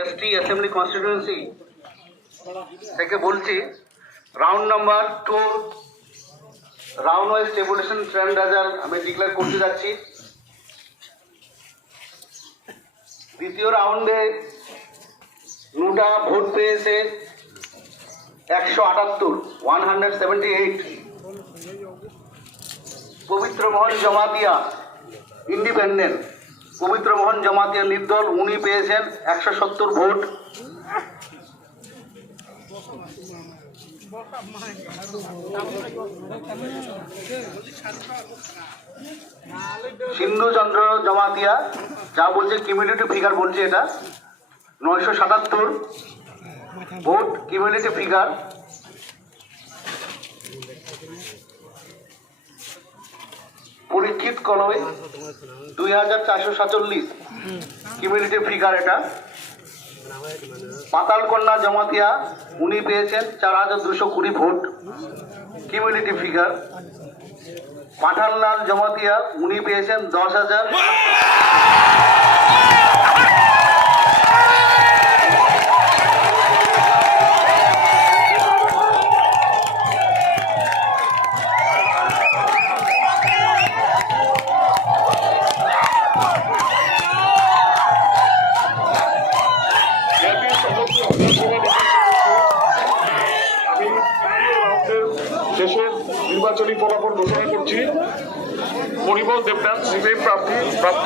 ST assembly constituency থেকে বলছি। Round number 2 round wise tabulation trend result আমি declare করতে যাচ্ছি। দ্বিতীয় রাউন্ডে নোটা ভোট পেয়েছে 178 পবিত্র মোহন জমাতিয়া ইন্ডিপেন্ডেন্ট, পবিত্র মোহন জমাতিয়া নির্দল, উনি পেয়েছেন 170 ভোট। সিন্ধু চন্দ্র জমাতিয়া, যা বলছে কিউমুলেটিভ ফিগার বলছে, এটা 977 ভোট কিউমুলেটিভ ফিগার। পরীক্ষিত কলই 2447 কিউমুলেটিভ ফিগার এটা। পাতালকন্যা জমাতিয়া, উনি পেয়েছেন 4220 vote cumulative figure. Pathanlal Jamatia, উনি পেয়েছেন 10,000। দেশের নির্বাচনী ফলাফল ঘোষণা করছি। পরিমল দেবনাথ সিপিএম প্রার্থী প্রাপ্ত